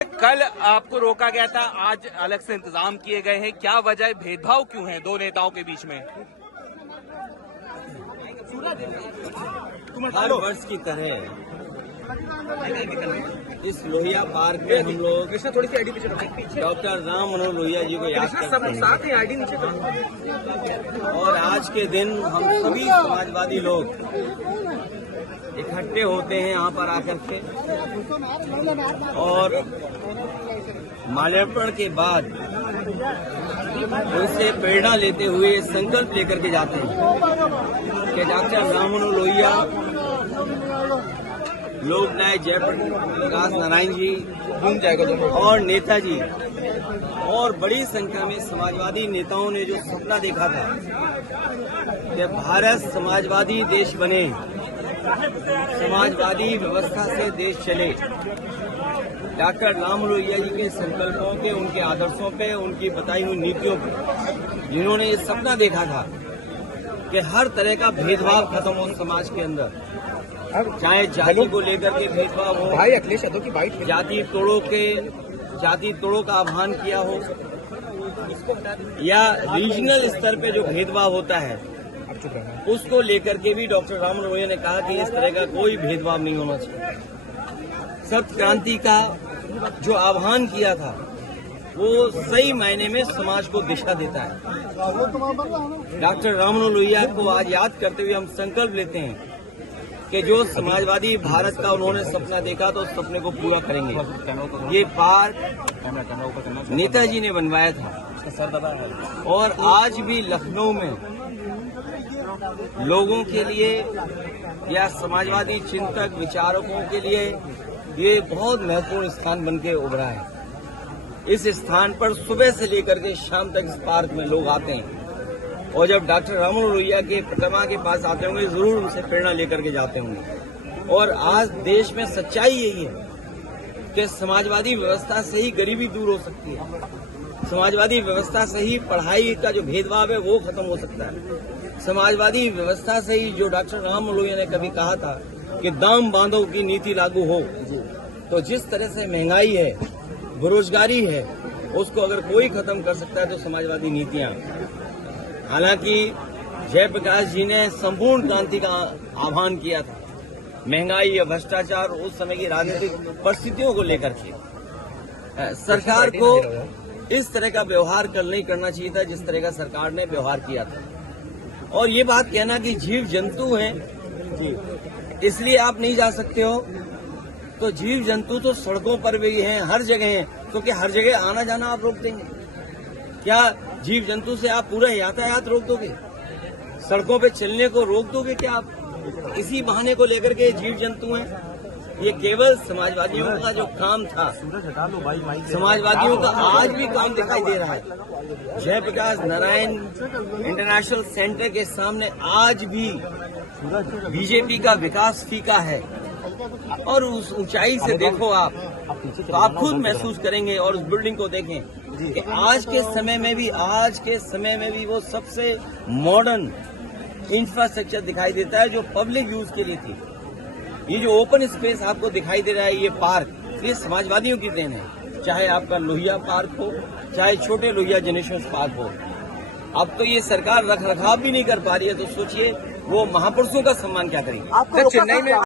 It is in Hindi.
कल आपको रोका गया था, आज अलग से इंतजाम किए गए हैं, क्या वजह, भेदभाव क्यों है दो नेताओं के बीच में? हर वर्ष की तरह इस लोहिया पार्क में हम लोग डॉक्टर राम मनोहर लोहिया जी को याद करते हैं और आज के दिन हम सभी समाजवादी लोग इकट्ठे होते हैं यहाँ पर आकर के और माल्यार्पण के बाद उनसे प्रेरणा लेते हुए संकल्प लेकर के जाते हैं कि डॉक्टर राम मनोहर लोहिया, लोकनायक जयप्रकाश नारायण जी और नेताजी और बड़ी संख्या में समाजवादी नेताओं ने जो सपना देखा था कि भारत समाजवादी देश बने, समाजवादी व्यवस्था से देश चले, डॉक्टर राम मनोहर लोहिया जी के संकल्पों पे, उनके आदर्शों पे, उनकी बताई हुई नीतियों पे, जिन्होंने ये सपना देखा था कि हर तरह का भेदभाव खत्म हो समाज के अंदर, चाहे जाति को लेकर के भेदभाव हो, जाति तोड़ों का आह्वान किया हो या रीजनल स्तर पे जो भेदभाव होता है उसको लेकर के भी डॉक्टर राम मनोहर लोहिया ने कहा कि इस तरह का कोई भेदभाव नहीं होना चाहिए। सत्य क्रांति का जो आह्वान किया था वो सही मायने में समाज को दिशा देता है। डॉक्टर राम मनोहर लोहिया को आज याद करते हुए हम संकल्प लेते हैं कि जो समाजवादी भारत का उन्होंने सपना देखा तो उस सपने को पूरा करेंगे। ये पार्क नेताजी ने बनवाया था और आज भी लखनऊ में लोगों के लिए या समाजवादी चिंतक विचारकों के लिए ये बहुत महत्वपूर्ण स्थान बनके उभरा है। इस स्थान पर सुबह से लेकर के शाम तक इस पार्क में लोग आते हैं और जब डॉक्टर राम मनोहर लोहिया के प्रतिमा के पास आते होंगे जरूर उनसे प्रेरणा लेकर के जाते होंगे। और आज देश में सच्चाई यही है कि समाजवादी व्यवस्था से ही गरीबी दूर हो सकती है, समाजवादी व्यवस्था से ही पढ़ाई का जो भेदभाव है वो खत्म हो सकता है, समाजवादी व्यवस्था से ही जो डॉक्टर राम मनोहर लोहिया ने कभी कहा था कि दाम बांधो की नीति लागू हो, तो जिस तरह से महंगाई है, बेरोजगारी है, उसको अगर कोई खत्म कर सकता है तो समाजवादी नीतियां। हालांकि जयप्रकाश जी ने संपूर्ण क्रांति का आह्वान किया था, महंगाई या भ्रष्टाचार उस समय की राजनीतिक परिस्थितियों को लेकर के सरकार को इस तरह का व्यवहार कल नहीं करना चाहिए था जिस तरह का सरकार ने व्यवहार किया था। और ये बात कहना कि जीव जंतु हैं इसलिए आप नहीं जा सकते हो, तो जीव जंतु तो सड़कों पर भी हैं, हर जगह हैं, क्योंकि हर जगह आना जाना आप रोक देंगे क्या? जीव जंतु से आप पूरा यातायात रोक दोगे? सड़कों पे चलने को रोक दोगे क्या आप? इसी बहाने को लेकर के जीव जंतु हैं। ये केवल समाजवादियों का जो काम था, समाजवादियों का आज भी काम दिखाई दे रहा है। जयप्रकाश नारायण इंटरनेशनल सेंटर के सामने आज भी बीजेपी का विकास फीका है और उस ऊंचाई से देखो आप तो आप खुद महसूस करेंगे और उस बिल्डिंग को देखें कि आज के समय में भी वो सबसे मॉडर्न इंफ्रास्ट्रक्चर दिखाई देता है जो पब्लिक यूज के लिए थी। ये जो ओपन स्पेस आपको दिखाई दे रहा है, ये पार्क, ये समाजवादियों की देन है। चाहे आपका लोहिया पार्क हो, चाहे छोटे लोहिया जनेश्वर पार्क हो। अब तो ये सरकार रख रखाव भी नहीं कर पा रही है, तो सोचिए वो महापुरुषों का सम्मान क्या करेगी। चेन्नई में